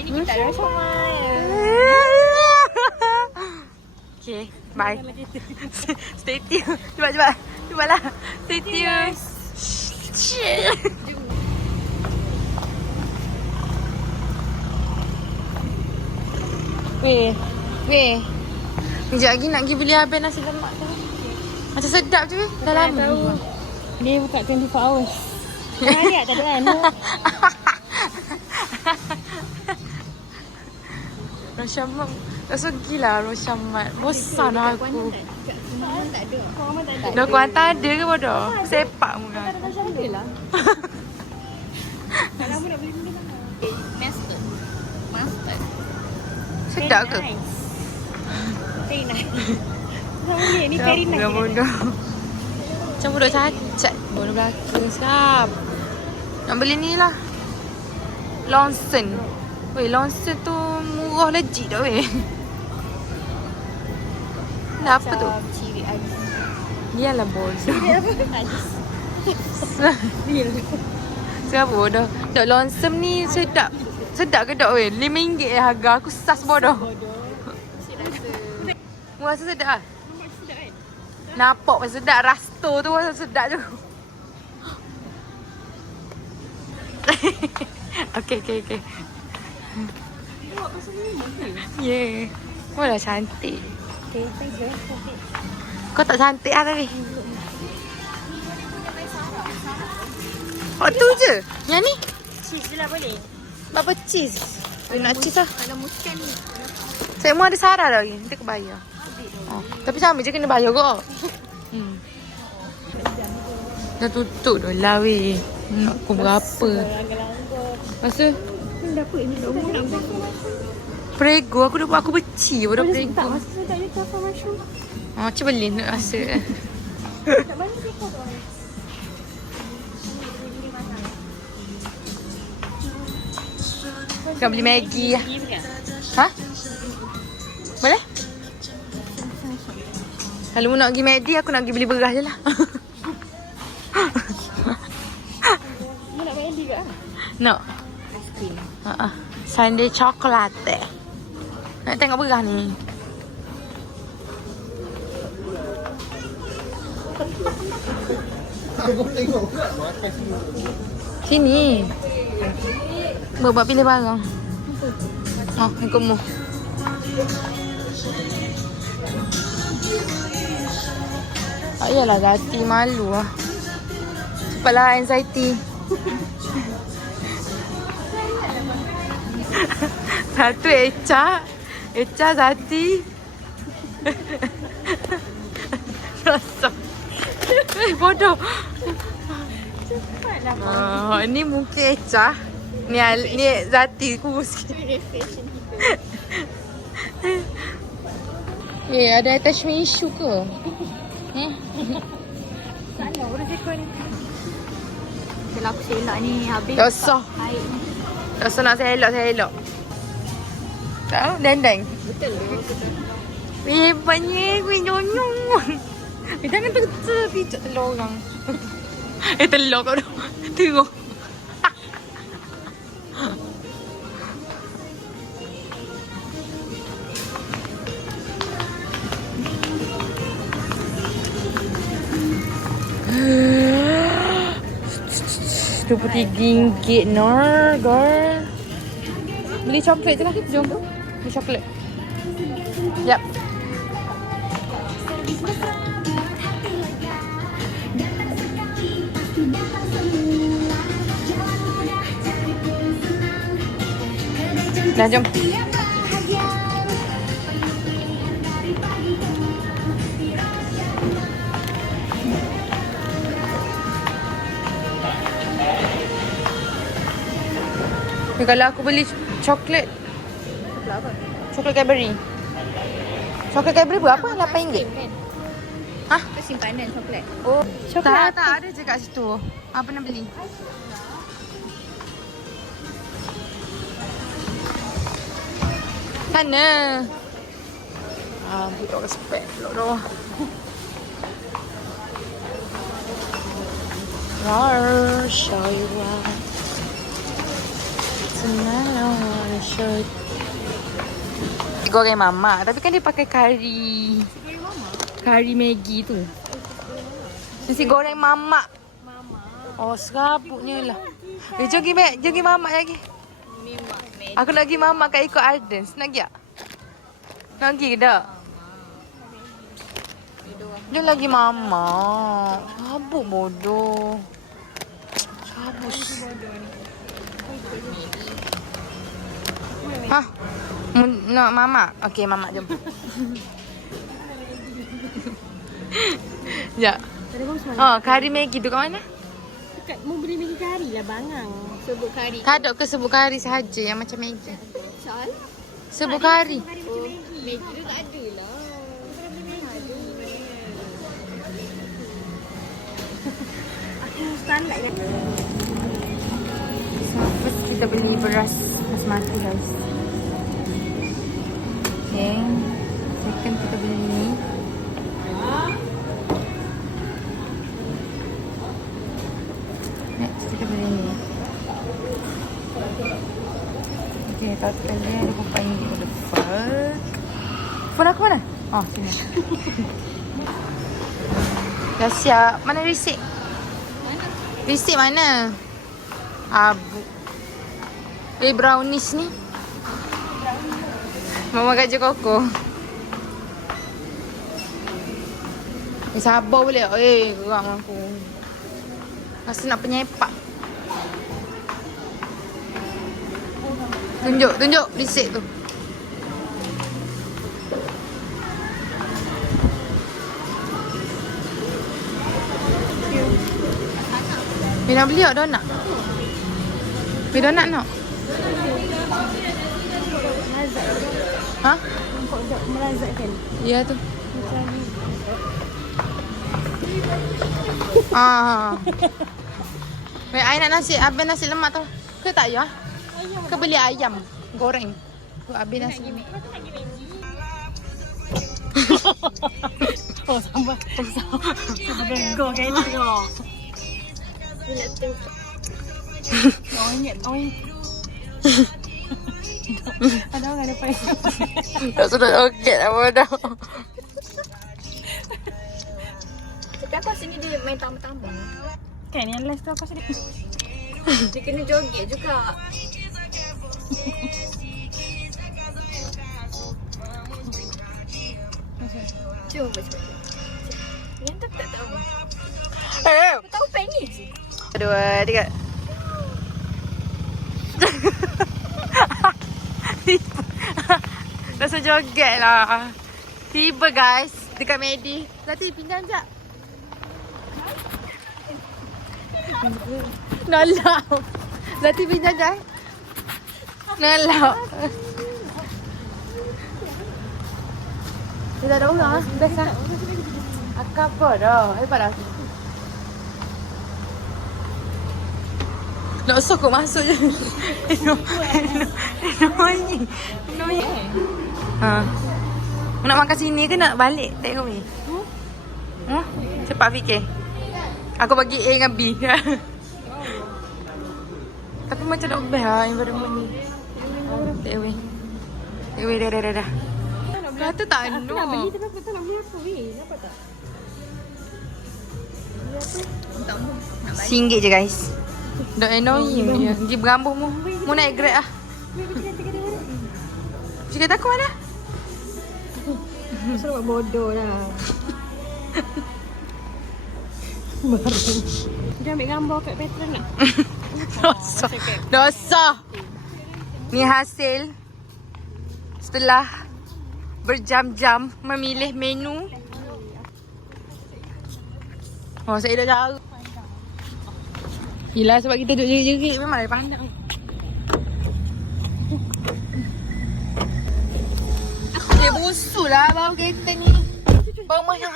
Hari ni kita ada Syamai. Okay, bye. Stay tuned. Cepat. Cepatlah. Stay tuned. Weh. Sekejap lagi nak pergi beli habis nasi lemak tu. Macam sedap je weh. Dah lama. Tahu. Dia buka 24 hours. Banyak tak ada kan? Rosyamat. Tak sugi lah Rosyamat. Bosan aku. Tak ada. Korang tak ada. Dah kau hantar ada ke bodoh? Sepak muka. Ada lah. Kalau aku nak beli benda mana? Mustard. Sedap ke? Very nice. Ni very nice. Jangan bodoh. Macam bodoh cacat. Bodoh belakang. Sedap. Nak beli ni lah. Lonsen. Weh, Lonsen tu murah legit dah weh. Nak apa tu? Ciri Ais. Dialah bodoh. Ciri apa? Ais. Siapa bodoh? Dok Lonsen ni sedap. Sedap ke dok weh? RM5 harga. Aku sas bodoh. Mu rasa sedap ah? Nampak pun sedap. Rasto tu rasa sedap tu. Okay. Tengok pasal ni mungkin. Yeah. Wah cantik. Okay, thank you. Kau tak cantik lah tapi. Oh tu je. Yang ni? Cheese je lah boleh. Apa cheese? Nak cheese lah. Kalau muskan ni. Saya mau ada Sarah lagi. Nanti aku bayar. Oh. Tapi sama je kena bayar kok. Dah tutup dah lah weh. Nak aku berapa? Masa? Dah apa ni? Dah umur nak Prego aku benci pada Prego. tak masa sedap je tu apa mushroom. Macam beli nak rasa. Tak mana sih kau tu? Kau beli Maggi lah. Ha? Boleh? Kalau mu nak pergi Maggi, aku nak pergi beli beras je lah. Mu nak main juga? No. Ice cream. Sundae chocolate. Nak tengok beras ni. Sini. Buat pilih barang. Oh, ikut mu. Tak yalah Zati malu lah. Cepatlah anxiety. Satu Echa Zati. Rosok. Bodoh. Cepatlah. Ni mungkin Echa. Ni Zati kurus sikit. Reflection kita. Ada attachment issue ke? Sana urus ekor ni. Kalau aku selak ni habis. Tak usah. Air ni. Tak usah nak selok. Tahu? Dendeng. Betul ke? Hebatnya kuih nyonyong. Jangan pijak telur orang. Telur kau dah. Teruk. RM23 Nor girl. Beli coklat je lah. Jom. Beli coklat. Yap. Dah jom. Kalau aku beli coklat. Coklat apa? Coklat Cadbury. Coklat Cadbury berapa? RM8. Hah? Itu simpanan coklat. Oh, Coklat tak ada je kat situ. Apa nak beli? Sana. Budak respect pula dah. I'll show you what tomorrow. shirt. Goreng mamak. Tapi kan dia pakai kari. Kari Maggi tu. Nasi goreng mamak. Oh, serabutnya lah. Jom pergi mamak lagi. Aku nak pergi mamak kat Eco Gardens. Nak pergi tak? Nak pergi ke tak? Jom lagi mamak. Sabuk bodoh. Sabuk. Hah? Nak mamak? Okey, mamak jom. Sekejap. Oh, kari Maggi tu kat mana? Dekat mau beli Maggi kari lah bangang. Sebut kari. Tak ada ke sebut kari sahaja yang macam Maggi? Soal? Sebut kari. Maggi tu tak ada lah. Aku standard kan. So, first kita beli beras basmati guys. Okay. Second kita beli ni. Next kita beli ni. Okay, total dia RM20. What the fuck? Phone aku mana? Oh, sini. Dah siap. Mana receipt? Receipt mana? Abu. Brownies ni. Mama kat Jokoko. Sabar boleh tak? Geram aku. Rasa nak penyepak. Tunjuk receipt tu. Dia nak beli tak donat? Beli donat nak? Ha? Nampak melazat kan? Ya tu. Macam Wait, I nak nasi. Habis nasi lemak tu. Ke tak ya? Ke beli ayam goreng? Aku habis nasi. oh, sampai bego kayak itu. Oh, ingat. Ada orang ada pai. Tak sudah joget apa dah. Tapi aku sini dia main tambah-tambah. Kan yang last tu aku sedih. Dia kena joget juga. Cuba cepat. Yang tak tahu. Aku tahu penny je. 2, 3. Rasa joget lah. Tiba guys dekat Medi. Zati pinjam sekejap. Nolak. Zati pinjam sekejap. Nolak. Dia tak ada orang lah. Best lah. Akak apa dah. Hebat lah. Nak usah kau masuk je. Annoying. Ha. Nak makan sini ke nak balik take away? Cepat fikir. Aku bagi A dengan B. Tapi macam nak best lah environment ni. Take away. Take away dah. Kata tak Aku nak beli tapi aku tak nak beli apa weh. Dapat tak? Beli apa? RM1 je guys. Dah annoying. Pergi berambuh mu. Mu naik Grab lah. Cakap aku mana? Pasal buat bodoh lah. Dia ambil gambar kat Patreon tak? Dosa. Ni hasil setelah berjam-jam memilih menu. Oh, saya dah cara. Yelah sebab kita duduk jerit-jerit memang dia pandang. Dia busuk lah bau kereta ni. Bau macam